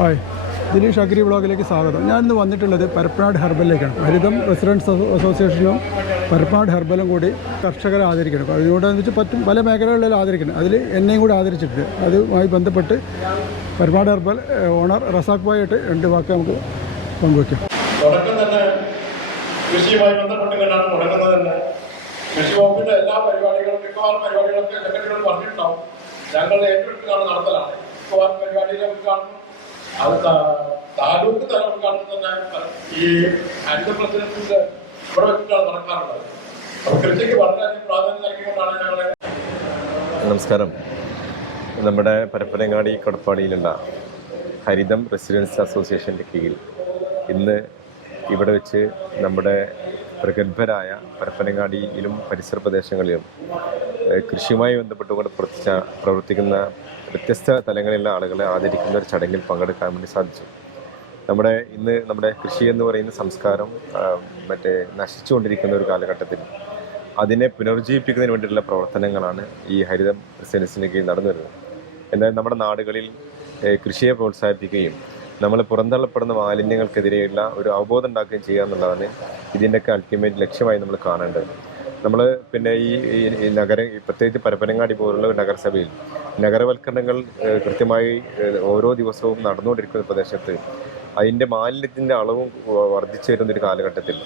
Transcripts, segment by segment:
Hi, Dinesh agri ബ്ലോഗിലേക്ക് സ്വാഗതം. ഞാനിന്ന് വന്നിട്ടുള്ളത് പരപ്പനാട് ഹെർബലിലേക്കാണ്. ഹരിതം റെസിഡൻസ് അസോസിയേഷനും പരപ്പനാട് ഹെർബലും കൂടി കർഷകരെ ആദരിക്കണം. അതിനോടനുബന്ധിച്ച് പല മേഖലകളിലും ആദരിക്കണം. അതിൽ എന്നെയും കൂടി ആദരിച്ചിട്ടുണ്ട്. അതുമായി ബന്ധപ്പെട്ട് പരപ്പനാട് ഹെർബൽ ഓണർ റസാഖ് ഭായിട്ട് 2 വാക്ക് നമുക്ക് പങ്കുവയ്ക്കാം. തുടക്കം തന്നെ കൃഷിയുമായി ബന്ധപ്പെട്ടുകൊണ്ടാണ് തുടങ്ങുന്നത് തന്നെ. കൃഷി വകുപ്പിന്റെ എല്ലാ പരിപാടികളും മിക്കവാറും പരിപാടികളൊക്കെ സെക്രട്ടറികൾ പറഞ്ഞിട്ടുണ്ടാവും. ഞങ്ങൾ ഏറ്റെടുക്കുകയാണ് നടത്തലാണ്. മിക്കവാറും പരിപാടിയിലൊക്കെ കാണുന്നു. അത് താലൂക്ക് തലം കാണുന്ന തന്നെ ഈ ഹരിത പ്രസിഡന്റിന്റെ ഇവിടെ വെച്ചിട്ടാണ് നടക്കാറുള്ളത്. അപ്പൊ കൃഷിക്ക് വളരെയധികം പ്രാധാന്യം നൽകിക്കൊണ്ടാണ് ഞങ്ങൾ. നമസ്കാരം. നമ്മുടെ പരപ്പനങ്ങാടി കൊടപ്പാടിയിലുള്ള ഹരിതം റെസിഡൻസ് അസോസിയേഷൻ്റെ കീഴിൽ ഇന്ന് ഇവിടെ വെച്ച് നമ്മുടെ പ്രഗത്ഭരായ പരപ്പനങ്ങാടിയിലും പരിസര പ്രദേശങ്ങളിലും കൃഷിയുമായി ബന്ധപ്പെട്ടുകൊണ്ട് പ്രവർത്തിക്കുന്ന വ്യത്യസ്ത തലങ്ങളിലുള്ള ആളുകളെ ആദരിക്കുന്ന ഒരു ചടങ്ങിൽ പങ്കെടുക്കാൻ വേണ്ടി സാധിച്ചു. ഇന്ന് നമ്മുടെ കൃഷി എന്ന് പറയുന്ന സംസ്കാരം നശിച്ചുകൊണ്ടിരിക്കുന്ന ഒരു കാലഘട്ടത്തിൽ അതിനെ പുനരുജ്ജീവിപ്പിക്കുന്നതിന് വേണ്ടിയിട്ടുള്ള പ്രവർത്തനങ്ങളാണ് ഈ ഹരിതം റെസിഡൻസിന് കീഴിൽ നടന്നു വരുന്നത്. എന്നാൽ നമ്മുടെ നാടുകളിൽ കൃഷിയെ പ്രോത്സാഹിപ്പിക്കുകയും നമ്മൾ പുറന്തള്ളപ്പെടുന്ന മാലിന്യങ്ങൾക്കെതിരെയുള്ള ഒരു അവബോധം ഉണ്ടാക്കുകയും ചെയ്യുക എന്നുള്ളതാണ് ഇതിൻ്റെയൊക്കെ അൾട്ടിമേറ്റ് ലക്ഷ്യമായി നമ്മൾ കാണേണ്ടത്. നമ്മൾ പിന്നെ ഈ പ്രത്യേകിച്ച് പരപ്പനങ്ങാടി പോലുള്ള നഗരസഭയിൽ നഗരവൽക്കരണങ്ങൾ കൃത്യമായി ഓരോ ദിവസവും നടന്നുകൊണ്ടിരിക്കുന്ന പ്രദേശത്ത് അതിൻ്റെ മാലിന്യത്തിൻ്റെ അളവും വർദ്ധിച്ചു വരുന്നൊരു കാലഘട്ടത്തിൽ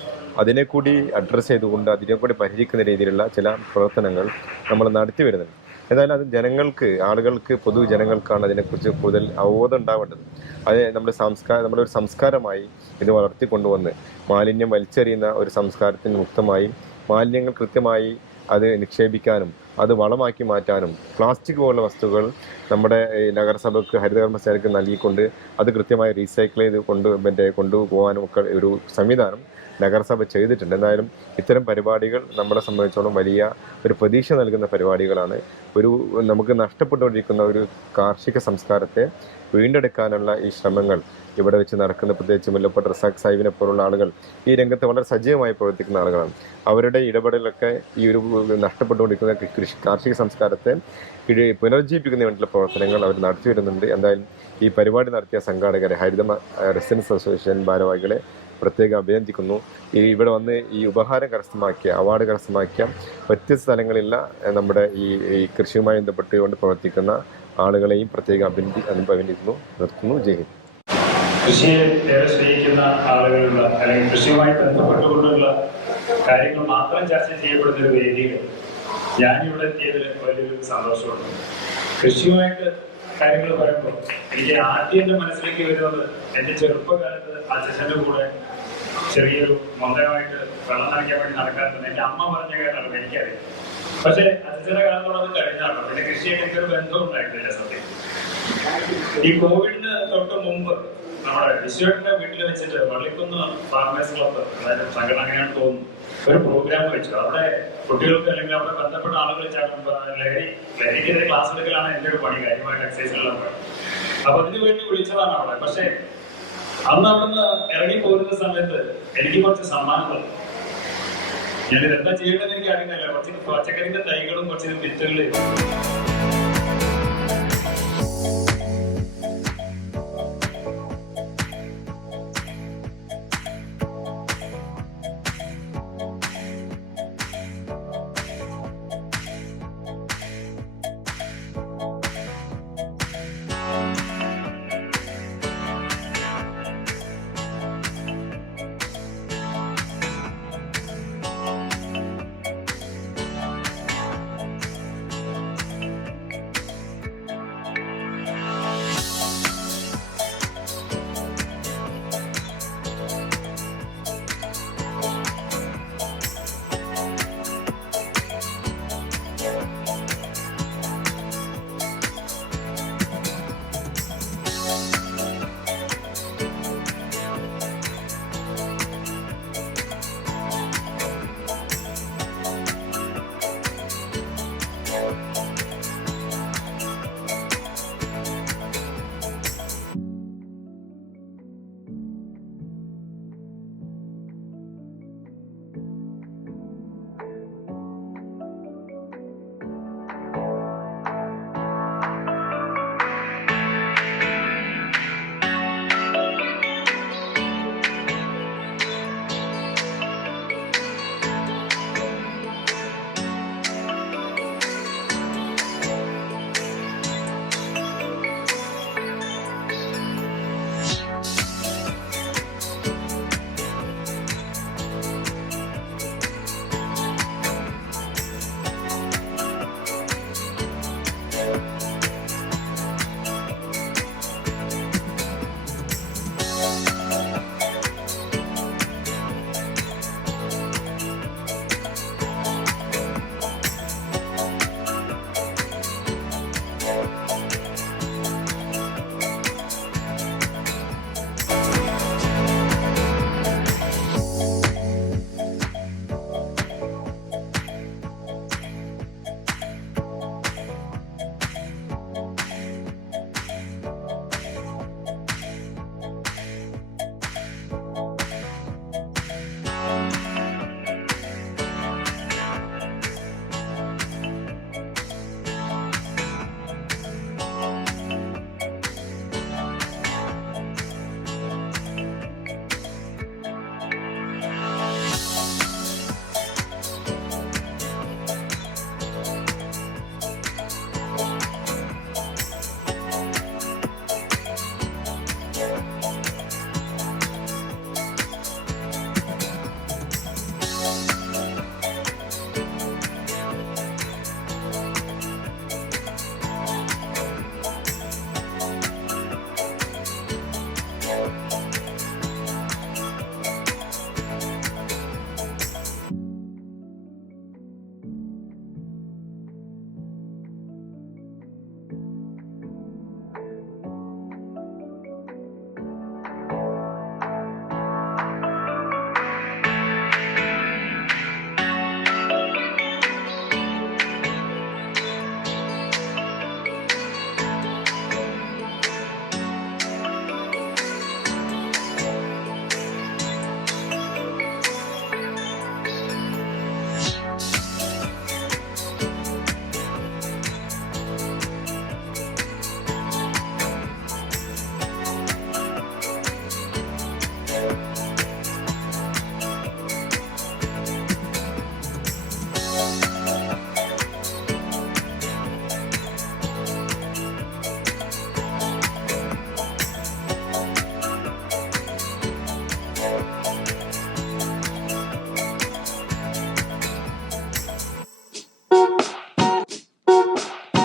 അതിനെ കൂടി അഡ്രസ്സ് ചെയ്തുകൊണ്ട് അതിനെ കൂടി പരിഹരിക്കുന്ന രീതിയിലുള്ള ചില പ്രവർത്തനങ്ങൾ നമ്മൾ നടത്തി വരുന്നുണ്ട്. എന്നാലും അത് ആളുകൾക്ക് പൊതുജനങ്ങൾക്കാണ് അതിനെക്കുറിച്ച് കൂടുതൽ അവബോധം ഉണ്ടാവേണ്ടത്. അത് നമ്മുടെ ഒരു സംസ്കാരമായി ഇത് വളർത്തിക്കൊണ്ടുവന്ന് മാലിന്യം വലിച്ചെറിയുന്ന ഒരു സംസ്കാരത്തിന് മുക്തമായി മാലിന്യങ്ങൾ കൃത്യമായി അത് നിക്ഷേപിക്കാനും അത് വളമാക്കി മാറ്റാനും പ്ലാസ്റ്റിക് പോലുള്ള വസ്തുക്കൾ നമ്മുടെ നഗരസഭയ്ക്ക് ഹരിതകർമ്മസേനയ്ക്ക് നൽകിക്കൊണ്ട് അത് കൃത്യമായി റീസൈക്കിൾ ചെയ്ത് കൊണ്ടുപോകാനും ഒക്കെ ഒരു സംവിധാനം നഗരസഭ ചെയ്തിട്ടുണ്ട്. എന്തായാലും ഇത്തരം പരിപാടികൾ നമ്മളെ സംബന്ധിച്ചോളം വലിയ ഒരു പ്രതീക്ഷ നൽകുന്ന പരിപാടികളാണ്. നമുക്ക് നഷ്ടപ്പെട്ടുകൊണ്ടിരിക്കുന്ന ഒരു കാർഷിക സംസ്കാരത്തെ വീണ്ടെടുക്കാനുള്ള ഈ ശ്രമങ്ങൾ ഇവിടെ വെച്ച് നടക്കുന്ന, പ്രത്യേകിച്ച് മുല്ലപ്പള്ളി റസാഖ് സാഹിബിനെ പോലുള്ള ആളുകൾ ഈ രംഗത്ത് വളരെ സജീവമായി പ്രവർത്തിക്കുന്ന ആളുകളാണ്. അവരുടെ ഇടപെടലൊക്കെ ഈ ഒരു നഷ്ടപ്പെട്ടുകൊണ്ടിരിക്കുന്ന കാർഷിക സംസ്കാരത്തെ പുനരുജ്ജീവിപ്പിക്കുന്നതിന് വേണ്ടിയുള്ള പ്രവർത്തനങ്ങൾ അവർ നടത്തി വരുന്നുണ്ട്. എന്തായാലും ഈ പരിപാടി നടത്തിയ സംഘാടകരെ, ഹരിതം റെസിഡൻസ് അസോസിയേഷൻ ഭാരവാഹികളെ പ്രത്യേകം അഭിനന്ദിക്കുന്നു. ഇവിടെ വന്ന് ഈ ഉപഹാരം അവാർഡ് കരസ്ഥമാക്കിയ വ്യത്യസ്ത സ്ഥലങ്ങളിലുള്ള നമ്മുടെ ഈ കൃഷിയുമായി ബന്ധപ്പെട്ടുകൊണ്ട് പ്രവർത്തിക്കുന്ന ആളുകളെയും പ്രത്യേകം അഭിനന്ദിക്കുന്നു. നിർത്തുന്നു. ജയ് ഹിന്ദ്. കൃഷിയെ ഏറെ സ്നേഹിക്കുന്ന ആളുകളുള്ള അല്ലെങ്കിൽ കൃഷിയുമായി ബന്ധപ്പെട്ടുകൊണ്ടുള്ള കാര്യങ്ങൾ മാത്രം ചർച്ച ചെയ്യപ്പെടുന്ന ഒരു വേദിയിൽ ഞാനിവിടെ എത്തിയതിൽ വലിയൊരു സന്തോഷമുണ്ട്. കൃഷിയുമായിട്ട് കാര്യങ്ങൾ പറയുമ്പോൾ എനിക്ക് ആദ്യം എൻ്റെ മനസ്സിലേക്ക് വരുന്നത് എൻ്റെ ചെറുപ്പകാലത്ത് അച്ഛൻ്റെ കൂടെ ചെറിയൊരു മൊന്തമായിട്ട് വെള്ളം നനയ്ക്കാൻ വേണ്ടി നടക്കാറുണ്ട്. എൻ്റെ അമ്മ പറഞ്ഞ കാര്യമാണ് എനിക്കറിയാം. പക്ഷെ അച്ഛൻ്റെ കാലത്തോടെ കഴിഞ്ഞാണോ പിന്നെ കൃഷിയായിട്ട് എനിക്കൊരു ബന്ധം ഉണ്ടായിട്ടില്ല സത്യം. ഈ കോവിഡിന് തൊട്ട് മുമ്പ് നമ്മുടെ വിശ്വന്റെ വീട്ടിൽ വെച്ചിട്ട് വള്ളിക്കുന്ന് ഫാർമേഴ്സ് ക്ലബ്ബ്, അതായത് സംഘടന അങ്ങനെയാണ് തോന്നുന്നു, ഒരു പ്രോഗ്രാം വെച്ചു. അവിടെ കുട്ടികൾക്ക് അല്ലെങ്കിൽ അവിടെ ബന്ധപ്പെട്ട ആളുകൾ ലഹരിക്കെതിരെ ക്ലാസ് എടുക്കലാണ് എൻ്റെ ഒരു പണി, കാര്യമായിട്ട് എക്സസൈസുകളെല്ലാം പണി. അപ്പൊ അതിനു വേണ്ടി വിളിച്ചതാണ് അവിടെ. പക്ഷെ അന്ന് അവിടുന്ന് ഇറങ്ങി പോരുന്ന സമയത്ത് എനിക്ക് കുറച്ച് സമ്മാനങ്ങൾ, ഞാനിത് എന്താ ചെയ്യേണ്ടതെന്ന് എനിക്ക് അറിയുന്നില്ല. കുറച്ച് പച്ചക്കറിന്റെ തൈകളും കുറച്ച് വിത്തുകളും